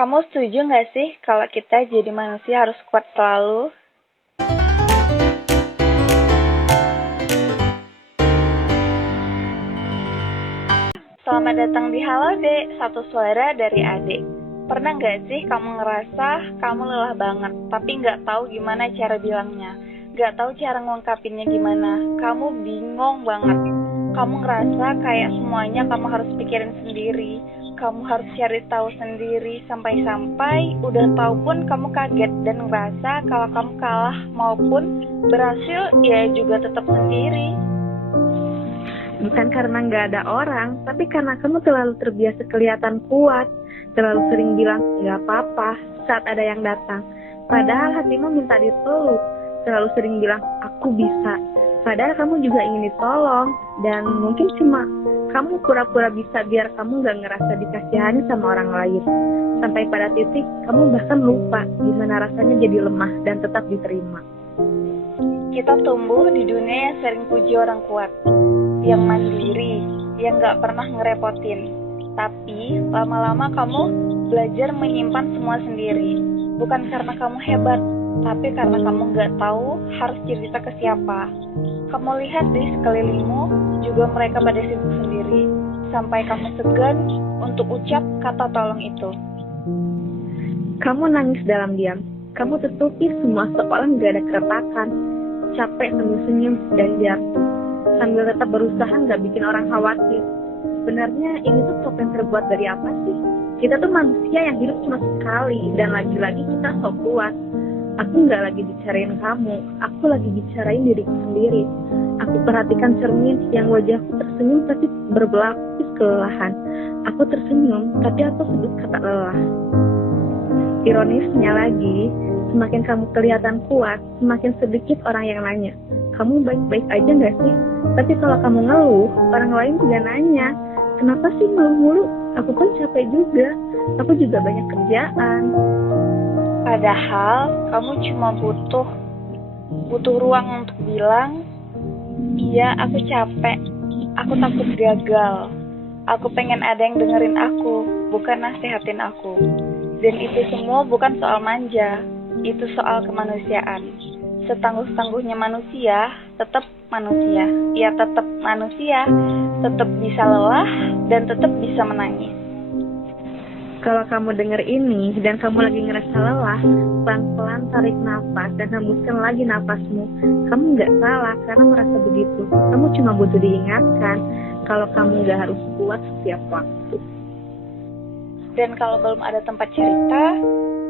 Kamu setuju nggak sih kalau kita jadi manusia harus kuat selalu? Selamat datang di Halo Dek, satu suara dari Adik. Pernah nggak sih kamu ngerasa kamu lelah banget, tapi nggak tahu gimana cara bilangnya, nggak tahu cara ngungkapinnya gimana, kamu bingung banget. Kamu ngerasa kayak semuanya kamu harus pikirin sendiri, kamu harus cari tahu sendiri, sampai-sampai udah tahu pun kamu kaget dan ngerasa kalau kamu kalah maupun berhasil ya juga tetap sendiri. Bukan karena nggak ada orang, tapi karena kamu terlalu terbiasa kelihatan kuat, terlalu sering bilang nggak apa-apa saat ada yang datang. Padahal hatimu minta dipeluk, terlalu sering bilang aku bisa. Padahal kamu juga ingin ditolong, dan mungkin cuma kamu pura-pura bisa biar kamu nggak ngerasa dikasihani sama orang lain. Sampai pada titik kamu bahkan lupa gimana rasanya jadi lemah dan tetap diterima. Kita tumbuh di dunia yang sering puji orang kuat, yang mandiri, yang gak pernah ngerepotin. Tapi lama-lama kamu belajar menyimpan semua sendiri. Bukan karena kamu hebat, tapi karena kamu gak tahu harus cerita ke siapa. Kamu lihat di sekelilingmu, juga mereka pada sibuk sendiri. Sampai kamu segan untuk ucap kata tolong itu. Kamu nangis dalam diam. Kamu tutupi semua seolah gak ada keretakan. Capek sambil senyum dan jatuh, sambil tetap berusaha nggak bikin orang khawatir. Sebenarnya ini tuh topeng terbuat dari apa sih? Kita tuh manusia yang hidup cuma sekali, dan lagi-lagi kita sok kuat. Aku nggak lagi bicarain kamu, aku lagi bicarain diriku sendiri. Aku perhatikan cermin yang wajahku tersenyum tapi berlapis kelelahan. Aku tersenyum tapi aku sebut kata lelah. Ironisnya lagi, semakin kamu kelihatan kuat, semakin sedikit orang yang nanya, kamu baik-baik aja nggak sih? Tapi kalau kamu ngeluh, orang lain juga nanya, kenapa sih ngeluh mulu? Aku kan capek juga, aku juga banyak kerjaan. Padahal kamu cuma butuh ruang untuk bilang, iya aku capek, aku takut gagal, aku pengen ada yang dengerin aku, bukan nasihatin aku. Dan itu semua bukan soal manja, itu soal kemanusiaan. Setangguh-tangguhnya manusia, tetap manusia. Ya tetap manusia, tetap bisa lelah dan tetap bisa menangis. Kalau kamu dengar ini dan kamu lagi ngerasa lelah, pelan-pelan tarik nafas dan hembuskan lagi nafasmu. Kamu nggak salah karena merasa begitu. Kamu cuma butuh diingatkan kalau kamu nggak harus kuat setiap waktu. Dan kalau belum ada tempat cerita,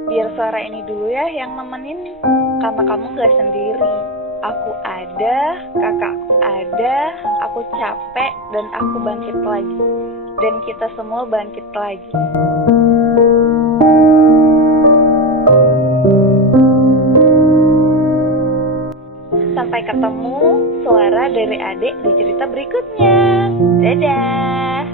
biar suara ini dulu ya yang nemenin, karena kamu gak sendiri. Aku ada, kakakku ada, aku capek dan aku bangkit lagi. Dan kita semua bangkit lagi. Sampai ketemu suara dari adik di cerita berikutnya. Dadah.